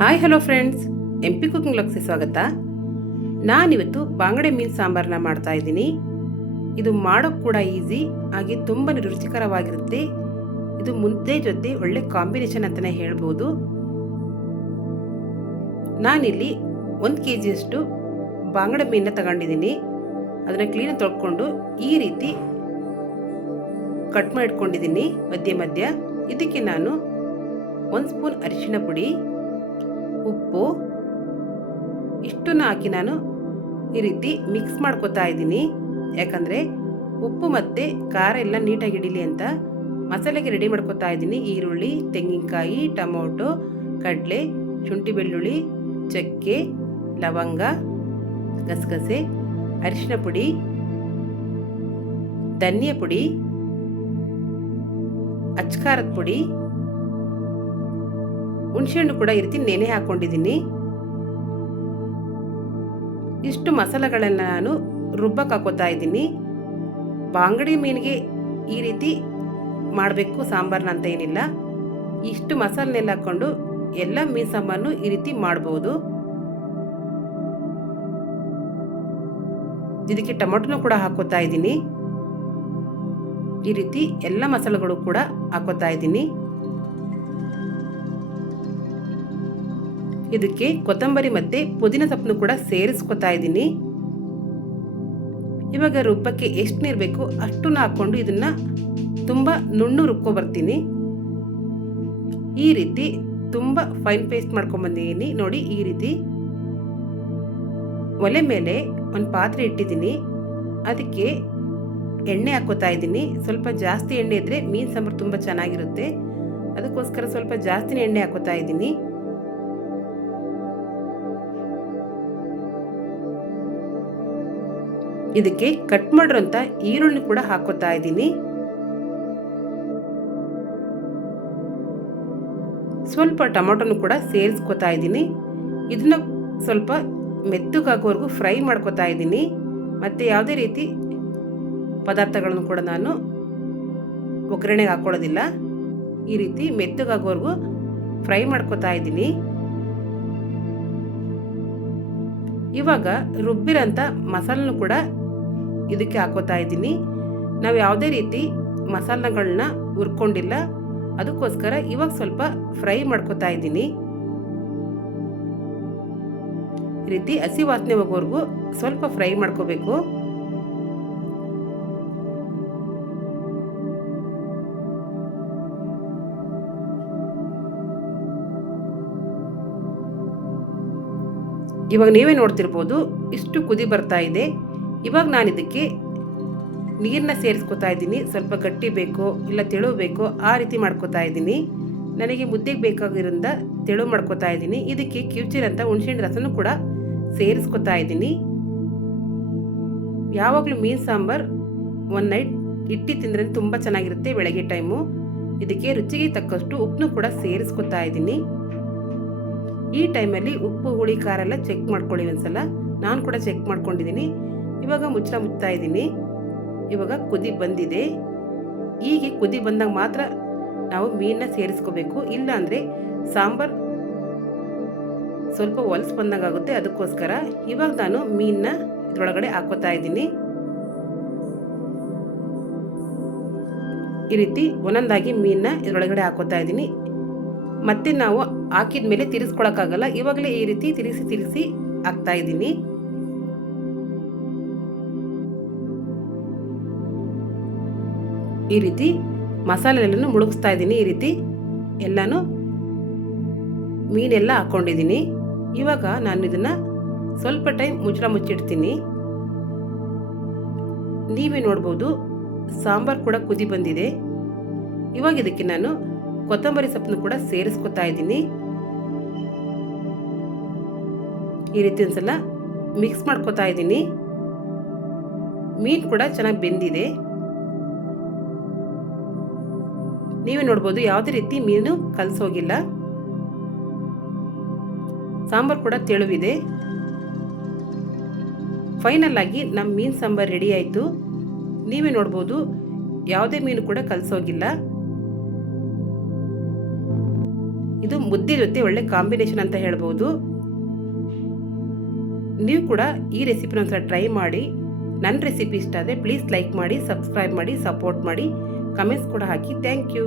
Hi hello friends M P cooking ಲಕ್ಸಿ ಸ್ವಾಗತ. ನಾನಿವತ್ತು ಬಾಂಗಡೆ ಮೀನು ಸಾಂಬಾರನ್ನ ಮಾಡ್ತಾ ಇದ್ದೀನಿ. ಇದು ಮಾಡೋಕ್ಕೆ ಕೂಡ ಈಸಿ, ಹಾಗೆ ತುಂಬಾ ರುಚಿಕರವಾಗಿರುತ್ತೆ. ಇದು ಮುದ್ದೆ ಜೊತೆ ಒಳ್ಳೆ ಕಾಂಬಿನೇಷನ್ ಅಂತಲೇ ಹೇಳ್ಬೋದು. ನಾನಿಲ್ಲಿ ಒಂದು ಕೆ ಜಿಯಷ್ಟು ಬಾಂಗಡೆ ಮೀನನ್ನ ತಗೊಂಡಿದ್ದೀನಿ. ಅದನ್ನು ಕ್ಲೀನಾಗಿ ತೊಳ್ಕೊಂಡು ಈ ರೀತಿ ಕಟ್ ಮಾಡಿಟ್ಕೊಂಡಿದ್ದೀನಿ ಮಧ್ಯೆ ಮಧ್ಯ. ಇದಕ್ಕೆ ನಾನು ಒಂದು ಸ್ಪೂನ್ ಅರಿಶಿಣ ಪುಡಿ ಉಪ್ಪು. ಇಷ್ಟನ್ನು ಹಾಕಿ ನಾನು ಈ ರೀತಿ ಮಿಕ್ಸ್ ಮಾಡ್ಕೋತಾ ಇದ್ದೀನಿ. ಯಾಕಂದರೆ ಉಪ್ಪು ಮತ್ತು ಖಾರ ಎಲ್ಲ ನೀಟಾಗಿ ಹಿಡೀಲಿ ಅಂತ ಮಸಾಲೆಗೆ ರೆಡಿ ಮಾಡ್ಕೋತಾ ಇದ್ದೀನಿ. ಈರುಳ್ಳಿ, ತೆಂಗಿನಕಾಯಿ, ಟೊಮೊಟೊ, ಕಡಲೆ, ಶುಂಠಿ ಬೆಳ್ಳುಳ್ಳಿ, ಚಕ್ಕೆ, ಲವಂಗ, ಗಸಗಸೆ, ಅರಿಶಿನ ಪುಡಿ, ಧನಿಯಾ ಪುಡಿ, ಅಚ್ಕಾರದ ಪುಡಿ ಹುಣಸೆಹಣ್ಣು ಕೂಡ ಈ ರೀತಿ ನೆನೆ ಹಾಕೊಂಡಿದ್ದೀನಿ. ಇಷ್ಟು ಮಸಾಲೆಗಳನ್ನು ನಾನು ರುಬ್ಬಕ್ಕೆ ಹಾಕೋತಾ ಇದ್ದೀನಿ. ಬಾಂಗಡಿ ಮೀನಿಗೆ ಈ ರೀತಿ ಮಾಡಬೇಕು ಸಾಂಬಾರನ್ನ ಅಂತ ಏನಿಲ್ಲ. ಇಷ್ಟು ಮಸಾಲೆನೆಲ್ಲ ಹಾಕ್ಕೊಂಡು ಎಲ್ಲ ಮೀನು ಸಾಂಬಾರನ್ನು ಈ ರೀತಿ ಮಾಡ್ಬೋದು. ಇದಕ್ಕೆ ಟೊಮೊಟೊನು ಕೂಡ ಹಾಕೋತಾ ಇದ್ದೀನಿ. ಈ ರೀತಿ ಎಲ್ಲ ಮಸಾಲೆಗಳು ಕೂಡ ಹಾಕೋತಾ ಇದ್ದೀನಿ. ಇದಕ್ಕೆ ಕೊತ್ತಂಬರಿ ಮತ್ತೆ ಪುದೀನ ಸೊಪ್ಪನ್ನು ಕೂಡ ಸೇರಿಸ್ಕೊತಾ ಇದ್ದೀನಿ. ಇವಾಗ ರುಬ್ಬಕ್ಕೆ ಎಷ್ಟು ನೀರು ಬೇಕು ಅಷ್ಟನ್ನು ಹಾಕ್ಕೊಂಡು ಇದನ್ನ ತುಂಬ ನುಣ್ಣು ರುಬ್ಕೊ ಬರ್ತೀನಿ. ಈ ರೀತಿ ತುಂಬ ಫೈನ್ ಪೇಸ್ಟ್ ಮಾಡ್ಕೊಂಬಂದಿದ್ದೀನಿ ನೋಡಿ ಈ ರೀತಿ. ಒಲೆ ಮೇಲೆ ಒಂದು ಪಾತ್ರೆ ಇಟ್ಟಿದ್ದೀನಿ. ಅದಕ್ಕೆ ಎಣ್ಣೆ ಹಾಕೋತಾ ಇದ್ದೀನಿ. ಸ್ವಲ್ಪ ಜಾಸ್ತಿ ಎಣ್ಣೆ ಇದ್ದರೆ ಮೀನು ಸಾಂಬಾರು ತುಂಬ ಚೆನ್ನಾಗಿರುತ್ತೆ. ಅದಕ್ಕೋಸ್ಕರ ಸ್ವಲ್ಪ ಜಾಸ್ತಿನೇ ಎಣ್ಣೆ ಹಾಕೋತಾ ಇದ್ದೀನಿ. ಇದಕ್ಕೆ ಕಟ್ ಮಾಡಿರೋಂಥ ಈರುಳ್ಳಿ ಕೂಡ ಹಾಕೋತಾ ಇದ್ದೀನಿ. ಸ್ವಲ್ಪ ಟೊಮೊಟೊನು ಕೂಡ ಸೇರಿಸ್ಕೊತಾ ಇದ್ದೀನಿ. ಇದನ್ನ ಸ್ವಲ್ಪ ಮೆತ್ತಗಾಗೋವರೆಗೂ ಫ್ರೈ ಮಾಡ್ಕೊತಾ ಇದ್ದೀನಿ. ಮತ್ತು ಯಾವುದೇ ರೀತಿ ಪದಾರ್ಥಗಳನ್ನು ಕೂಡ ನಾನು ಒಗ್ಗರಣೆಗೆ ಹಾಕ್ಕೊಳ್ಳೋದಿಲ್ಲ ಈ ರೀತಿ ಮೆತ್ತಗಾಗೋವರೆಗೂ ಫ್ರೈ ಮಾಡ್ಕೊತಾ ಇದ್ದೀನಿ. ಇವಾಗ ರುಬ್ಬಿರೋಂಥ ಮಸಾಲನ್ನು ಕೂಡ ಇದಕ್ಕೆ ಹಾಕೋತಾ ಇದ್ದೀನಿ. ನಾವು ಯಾವುದೇ ರೀತಿ ಮಸಾಲಗಳನ್ನ ಹುರ್ಕೊಂಡಿಲ್ಲ. ಅದಕ್ಕೋಸ್ಕರ ಇವಾಗ ಸ್ವಲ್ಪ ಫ್ರೈ ಮಾಡ್ಕೋತಾ ಇದ್ದೀನಿ. ಈ ರೀತಿ ಹಸಿ ವಾಸನೆ ಹೋಗೋವರೆಗೂ ಸ್ವಲ್ಪ ಫ್ರೈ ಮಾಡ್ಕೋಬೇಕು. ಇವಾಗ ನೀವೇ ನೋಡ್ತಿರ್ಬೋದು ಇಷ್ಟು ಕುದಿ ಬರ್ತಾ ಇದೆ. ಇವಾಗ ನಾನು ಇದಕ್ಕೆ ನೀರನ್ನ ಸೇರಿಸ್ಕೊತಾ ಇದ್ದೀನಿ. ಸ್ವಲ್ಪ ಗಟ್ಟಿ ಬೇಕೋ ಇಲ್ಲ ತೆಳು ಬೇಕೋ ಆ ರೀತಿ ಮಾಡ್ಕೋತಾ ಇದ್ದೀನಿ. ನನಗೆ ಮುದ್ದೆಗೆ ಬೇಕಾಗಿರೋದ್ರಿಂದ ತೆಳು ಮಾಡ್ಕೋತಾ ಇದ್ದೀನಿ. ಇದಕ್ಕೆ ಕಿವುಚಿರಂಥ ಹುಣಸೆಹಣ್ಣು ರಸನೂ ಕೂಡ ಸೇರಿಸ್ಕೊತಾ ಇದ್ದೀನಿ. ಯಾವಾಗಲೂ ಮೀನು ಸಾಂಬಾರು ಒನ್ ನೈಟ್ ಇಟ್ಟಿ ತಿಂದರೆ ತುಂಬ ಚೆನ್ನಾಗಿರುತ್ತೆ ಬೆಳಗ್ಗೆ ಟೈಮು ಇದಕ್ಕೆ ರುಚಿಗೆ ತಕ್ಕಷ್ಟು ಉಪ್ಪನ್ನು ಕೂಡ ಸೇರಿಸ್ಕೊತಾ ಇದ್ದೀನಿ. ಈ ಟೈಮಲ್ಲಿ ಉಪ್ಪು, ಹುಳಿ, ಖಾರ ಎಲ್ಲ ಚೆಕ್ ಮಾಡ್ಕೊಳ್ಳಿ ಒಂದ್ಸಲ. ನಾನು ಕೂಡ ಚೆಕ್ ಮಾಡ್ಕೊಂಡಿದ್ದೀನಿ. ಇವಾಗ ಮುಚ್ಚಳ ಮುಚ್ತಾ ಇದ್ದೀನಿ. ಇವಾಗ ಕುದಿ ಬಂದಿದೆ. ಹೀಗೆ ಕುದಿ ಬಂದಾಗ ಮಾತ್ರ ನಾವು ಮೀನನ್ನ ಸೇರಿಸ್ಕೋಬೇಕು. ಇಲ್ಲಾಂದರೆ ಸಾಂಬಾರು ಸ್ವಲ್ಪ ಹೊಲಸು ಬಂದಂಗೆ ಆಗುತ್ತೆ ಅದಕ್ಕೋಸ್ಕರ. ಇವಾಗ ನಾನು ಮೀನನ್ನ ಇದರೊಳಗಡೆ ಹಾಕೋತಾ ಇದ್ದೀನಿ. ಈ ರೀತಿ ಒಂದೊಂದಾಗಿ ಮೀನನ್ನ ಇದರೊಳಗಡೆ ಹಾಕೋತಾ ಇದ್ದೀನಿ. ಮತ್ತೆ ನಾವು ಹಾಕಿದ ಮೇಲೆ ತಿರ್ಸ್ಕೊಳಕ್ಕಾಗಲ್ಲ. ಇವಾಗಲೇ ಈ ರೀತಿ ತಿರುಗಿಸಿ ತಿರುಗಿಸಿ ಹಾಕ್ತಾ ಇದ್ದೀನಿ. ಈ ರೀತಿ ಮಸಾಲೆ ಎಲ್ಲನೂ ಮುಳುಗಿಸ್ತಾ ಇದ್ದೀನಿ. ಈ ರೀತಿ ಎಲ್ಲನೂ ಮೀನೆಲ್ಲ ಹಾಕ್ಕೊಂಡಿದ್ದೀನಿ ಇವಾಗ ನಾನು ಇದನ್ನು ಸ್ವಲ್ಪ ಟೈಮ್ ಮುಚ್ಚಳ ಮುಚ್ಚಿಡ್ತೀನಿ. ನೀವೇ ನೋಡ್ಬೋದು, ಸಾಂಬಾರು ಕೂಡ ಕುದಿ ಬಂದಿದೆ. ಇವಾಗ ಇದಕ್ಕೆ ನಾನು ಕೊತ್ತಂಬರಿ ಸೊಪ್ಪನ್ನು ಕೂಡ ಸೇರಿಸ್ಕೊತಾ ಇದ್ದೀನಿ. ಈ ರೀತಿ ಒಂದ್ಸಲ ಮಿಕ್ಸ್ ಮಾಡ್ಕೊತಾ ಇದ್ದೀನಿ. ಮೀನು ಕೂಡ ಚೆನ್ನಾಗಿ ಬೆಂದಿದೆ. ನೀವೇ ನೋಡ್ಬೋದು, ಯಾವುದೇ ರೀತಿ ಮೀನು ಕಲಸೋಗಿಲ್ಲ. ಸಾಂಬಾರು ಕೂಡ ತೆಳುವಿದೆ. ಫೈನಲ್ ಆಗಿ ನಮ್ಮ ಮೀನು ಸಾಂಬಾರು ರೆಡಿ ಆಯಿತು. ನೀವೇ ನೋಡ್ಬೋದು, ಯಾವುದೇ ಮೀನು ಕೂಡ ಕಲಸೋಗಿಲ್ಲ. ಇದು ಮುದ್ದೆ ಜೊತೆ ಒಳ್ಳೆ ಕಾಂಬಿನೇಷನ್ ಅಂತ ಹೇಳ್ಬೋದು. ನೀವು ಕೂಡ ಈ ರೆಸಿಪಿನ ಒಂದ್ಸಲ ಟ್ರೈ ಮಾಡಿ. ನನ್ನ ರೆಸಿಪಿ ಇಷ್ಟ ಆದರೆ ಪ್ಲೀಸ್ ಲೈಕ್ ಮಾಡಿ, ಸಬ್ಸ್ಕ್ರೈಬ್ ಮಾಡಿ, ಸಪೋರ್ಟ್ ಮಾಡಿ. ಕಮೆಂಟ್ಸ್ ಕೂಡ ಹಾಕಿ. Thank you